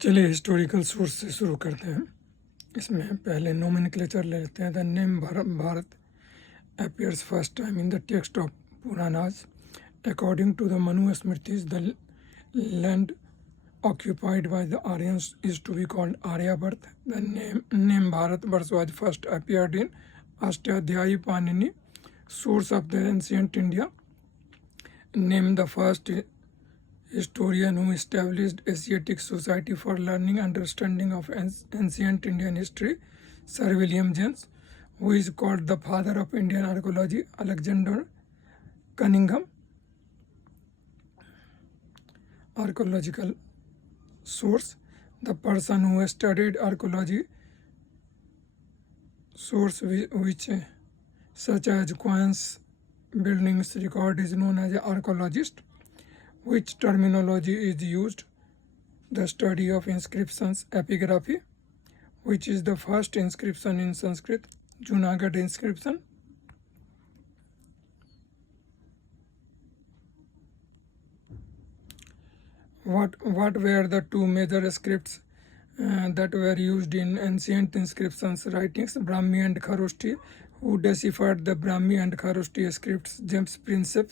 चलिए historical source से शुरू करते हैं। इसमें पहले नोमेनक्लेचर ले लेते हैं। The name Bharat appears first time in the text of Puranas. According to the Manu Smritis, the land occupied by the Aryans is to be called Aryabharta. The name Bharatvarsh was first appeared in Ashtadhyayi Panini, source of the ancient India. Named the first historian who established Asiatic Society for Learning and Understanding of Ancient Indian History, Sir William James, who is called the father of Indian archaeology, Alexander Cunningham. Archaeological source: the person who studied archaeology source which such as coins, buildings record is known as an archaeologist. Which terminology is used? The study of inscriptions, epigraphy. Which is the first inscription in Sanskrit? Junagadh inscription. What were the two major scripts that were used in ancient inscriptions writings, Brahmi and Kharoshthi? Who deciphered the Brahmi and Kharoshthi scripts? James Prinsep.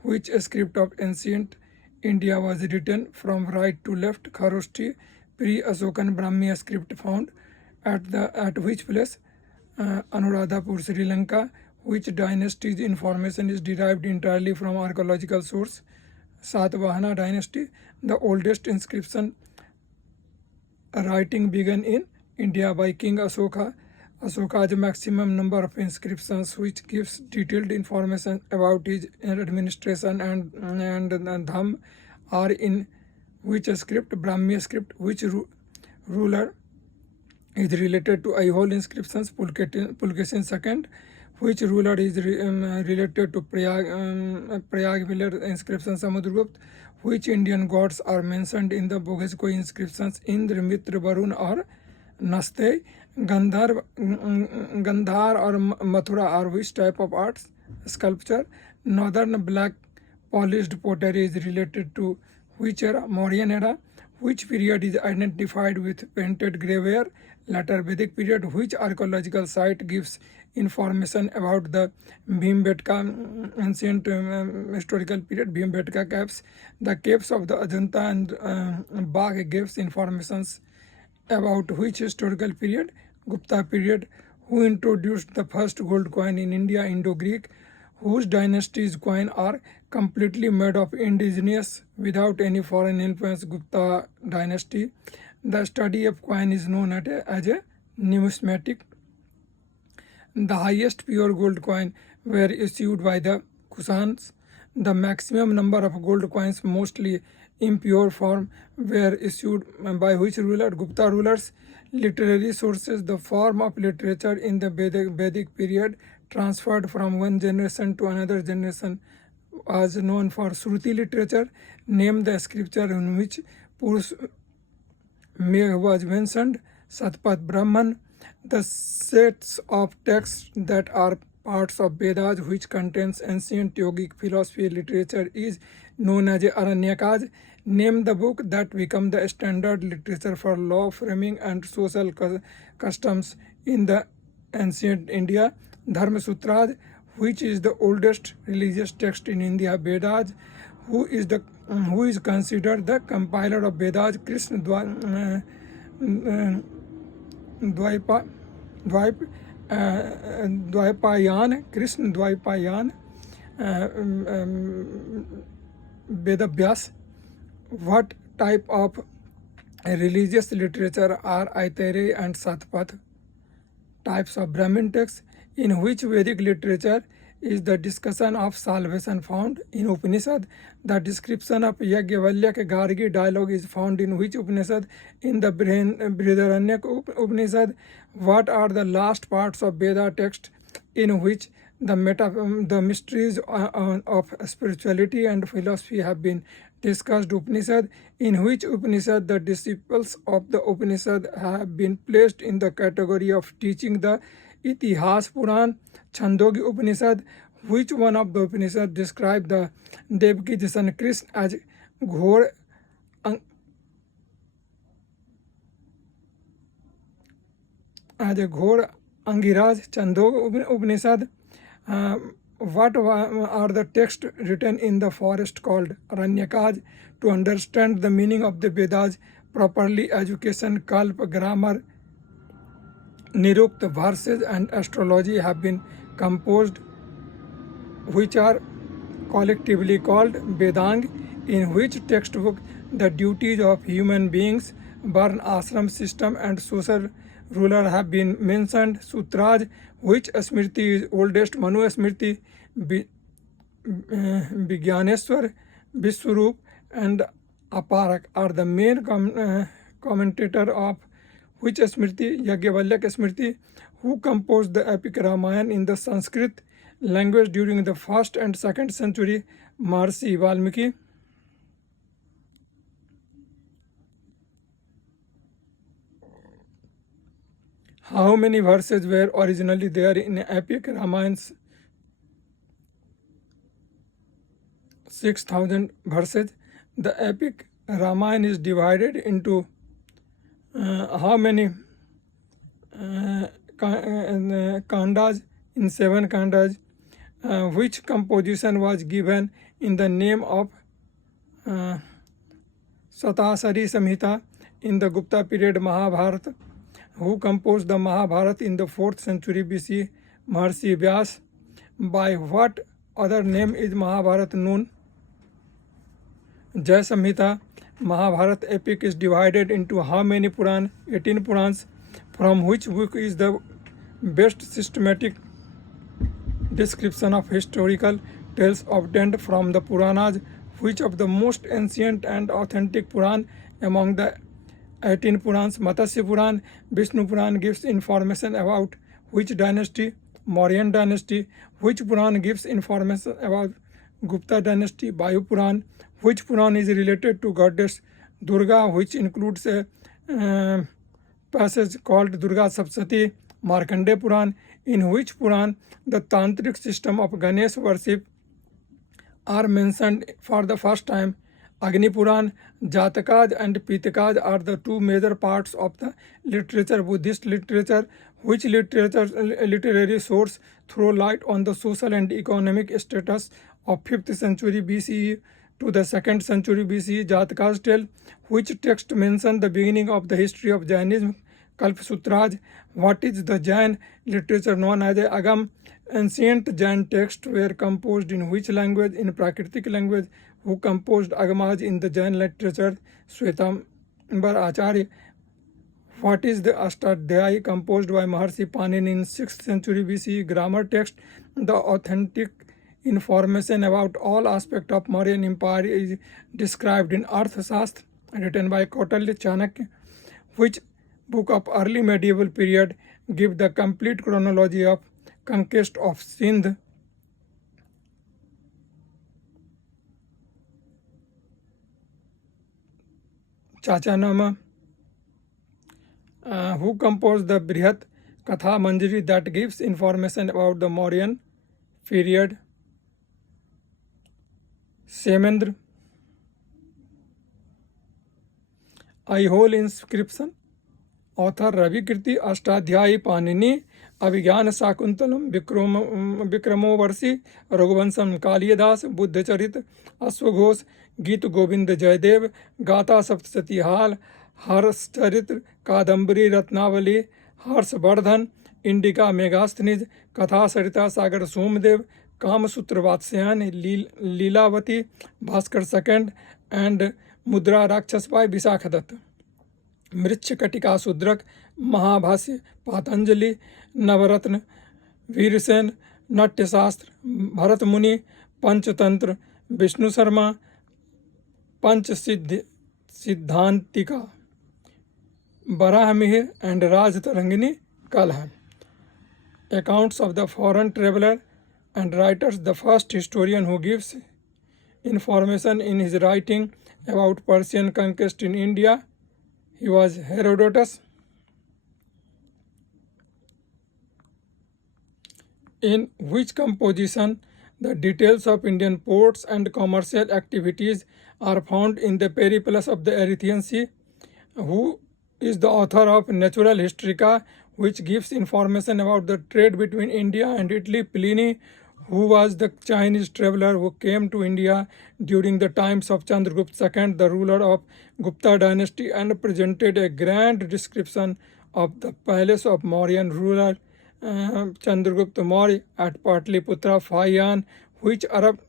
Which script of ancient India was written from right to left? Kharoshthi. Pre-Ashokan Brahmi script found at which place? Anuradhapur, Sri Lanka. Which dynasty's information is derived entirely from archaeological source? Satvahana dynasty. The oldest inscription writing began in India by King Ashoka. Ashoka's maximum number of inscriptions, which gives detailed information about his administration and dham, are in which script? Brahmi script. Which ruler is related to Aihole inscriptions? Pulkesin II. Which ruler is related to Prayag Miller inscriptions? Samudragupta. Which Indian gods are mentioned in the Bogezkoi inscriptions? Indra, Mitra, Varun or Naste? Gandhar or Mathura are which type of arts? Sculpture. Northern black polished pottery is related to which era? Mauryan era. Which period is identified with painted graveware? Later Vedic period. Which archaeological site gives information about the Bhimbetka ancient historical period? Bhimbetka caves. The caves of the Ajanta and Bagh gives informations about which historical period? Gupta period. Who introduced the first gold coin in India? Indo-Greek. Whose dynasty's coin are completely made of indigenous without any foreign influence? Gupta dynasty. The study of coin is known as a numismatic. The highest pure gold coin were issued by the Kushans. The maximum number of gold coins, mostly impure form, were issued by which ruler? Gupta rulers. Literary sources: the form of literature in the Vedic period transferred from one generation to another generation was known for Shruti literature. Name the scripture in which Purush Megh was mentioned. Satpat Brahman. The sets of texts that are parts of Vedas which contains ancient yogic philosophy literature is known as Aranyakas. Name the book that became the standard literature for law framing and social customs in the ancient India. Dharma Sutras. Which is the oldest religious text in India? Vedas. Who is considered the compiler of Vedas? Krishna Dvaipayan. Krishna Dvaipayan. Vedavyas. What type of religious literature are Aitareya and Satpat? Types of Brahmin texts. In which Vedic literature is the discussion of salvation found? In Upanishad. The description of Yajnavalkya Gargi dialogue is found in which Upanishad? In the Brihadaranyaka Upanishad. What are the last parts of Veda text in which the mysteries of spirituality and philosophy have been discussed? Upanishad. In which Upanishad the disciples of the Upanishad have been placed in the category of teaching the Itihas Puran? Chandogya Upanishad. Which one of the Upanishad describe the Devki's son Krishna as Ghor as a Ghor, Angiraj, Chandog Upanishad. What are the texts written in the forest called Aranyakaj? To understand the meaning of the Vedas properly, education, Kalpa, grammar, Nirukta, verses and astrology have been composed, which are collectively called Vedang, in which textbook the duties of human beings, Varna ashram system and social ruler have been mentioned. Sutras, which Smriti is oldest, Manu Smriti, Vigyaneshwar, Vishwarup and Aparak are the main commentator of which Smriti, Yagyavalyak Smriti, who composed the epic Ramayana in the Sanskrit language during the 1st and 2nd century, Maharishi Valmiki. How many verses were originally there in epic Ramayana? 6,000 verses. The epic Ramayana is divided into how many kandas? In 7 kandas, which composition was given in the name of Satasari Samhita in the Gupta period Mahabharata. Who composed the Mahabharata in the 4th century BC? Maharishi Vyas. By what other name is Mahabharata known? Jai Samhita. Mahabharata epic is divided into how many Puran? 18 Purans. From which book is the best systematic description of historical tales obtained from the Puranas? Which of the most ancient and authentic Puran among the 18 Purans? Matsya Puran. Vishnu Puran gives information about which dynasty? Mauryan dynasty. Which Puran gives information about Gupta dynasty? Vayu Puran. Which Puran is related to goddess Durga, which includes a passage called Durga Saptati? Markandeya Puran. In which Puran the tantric system of Ganesh worship are mentioned for the first time? Agni Puran. Jatakaj and Pitakaj are the 2 major parts of the literature, Buddhist literature. Which literary source throw light on the social and economic status of 5th century BCE to the 2nd century BCE? Jatakaj tale. Which text mention the beginning of the history of Jainism? Kalpasutras. What is the Jain literature known as a Agam? Ancient Jain texts were composed in which language? In Prakritic language. Who composed Agamas in the Jain literature? Shwetambar Acharya. What is the Ashtadhyayi composed by Maharishi Panini in 6th century BCE? Grammar text. The authentic information about all aspects of Mauryan Empire is described in Arthashastra, written by Kautilya Chanakya. Which book of early medieval period give the complete chronology of conquest of Sindh? Chachanama. Who composed the Brihat Katha Manjari that gives information about the Mauryan period? Semendra. Aihole inscription. Author Ravi Kirti. Ashtadhyayi Panini. Abhigyan Shakuntalam. Vikramovarsi. Raghuvansam Kaliyadas. Buddhacharit. Ashwaghosh. Geet Govind Jaydev. Gata Saptasati Hal. Hars Charitr. Kadambari Ratnavali. Harsvardhan. Indica Megasthniz. Katha Sarita Sagar Somdev. Kamasutra Vatsyayan. Leelavati. Bhaskar II and Mudra Rakshaspai Visakhadatta. Mrichkatika Sudrak. Mahabhasya Patanjali. Navaratna Veersen. Natyasastra Bharat Muni. Panchatantra Vishnu Sharma. Panch Siddhantika Barahmihir and Raj Tarangini Kalhan. Accounts of the foreign traveler and writers. The first historian who gives information in his writing about Persian conquest in India, he was Herodotus. In which composition the details of Indian ports and commercial activities are found in the Periplus of the Erythraean Sea? Who is the author of Natural Historica? which gives information about the trade between India and Italy. Pliny, who was the Chinese traveler who came to India during the times of Chandragupta II, the ruler of Gupta dynasty, and presented a grand description of the palace of Mauryan ruler Chandragupta Maurya at Patliputra, Fayan, which Arab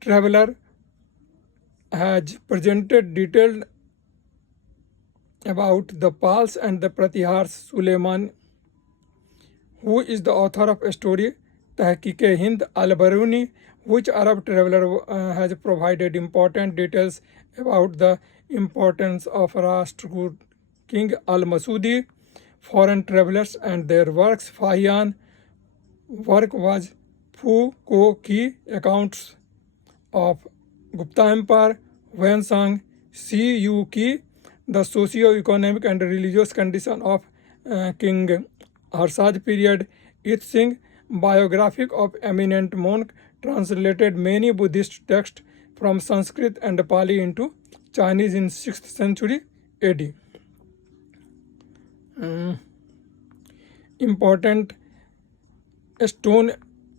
traveler has presented detailed about the Pals and the Pratihars. Suleiman, who is the author of a story Tahqiq-e-Hind al-Baruni, which Arab traveler has provided important details about the importance of Rashtrakud King al-Masudi, foreign travelers and their works. Fahiyan work was Phu Ko Ki accounts of Gupta Empire, Wensang Si Yu Ki, the socio-economic and religious condition of King Harsaj period. It Singh, biographic of eminent monk, translated many Buddhist texts from Sanskrit and Pali into Chinese in 6th century AD. Important Stone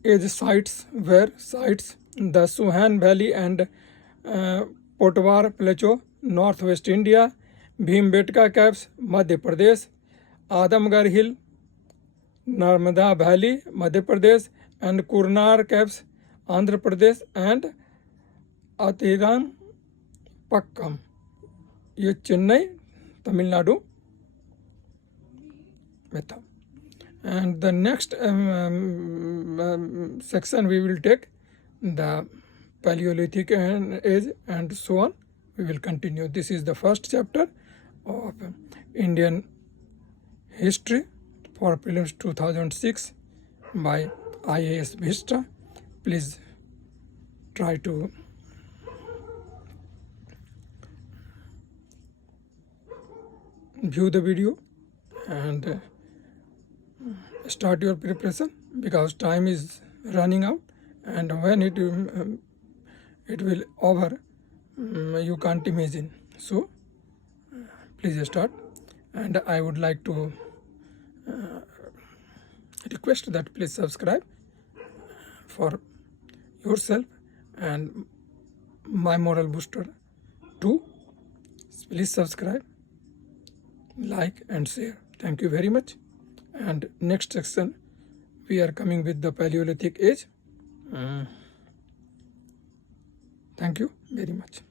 Age sites were sites the Suhan Valley and Potwar Plateau, Northwest India, Bhimbetka Caves, Madhya Pradesh, Adamgarh Hill, Narmada Valley, Madhya Pradesh, and Kurnar Caves, Andhra Pradesh, and Atiram Pakkam, ये चेन्नई तमिलनाडु में था. And the next section we will take the Paleolithic age and so on. We will continue. This is the first chapter of Indian history for prelims 2006 by IAS Vista. Please try to view the video and start your preparation, because time is running out, and when it will over, you can't imagine. So please start, and I would like to request that please subscribe for yourself and my moral booster too. Please subscribe, like and share. Thank you very much. And next section we are coming with the Paleolithic age. Thank you very much.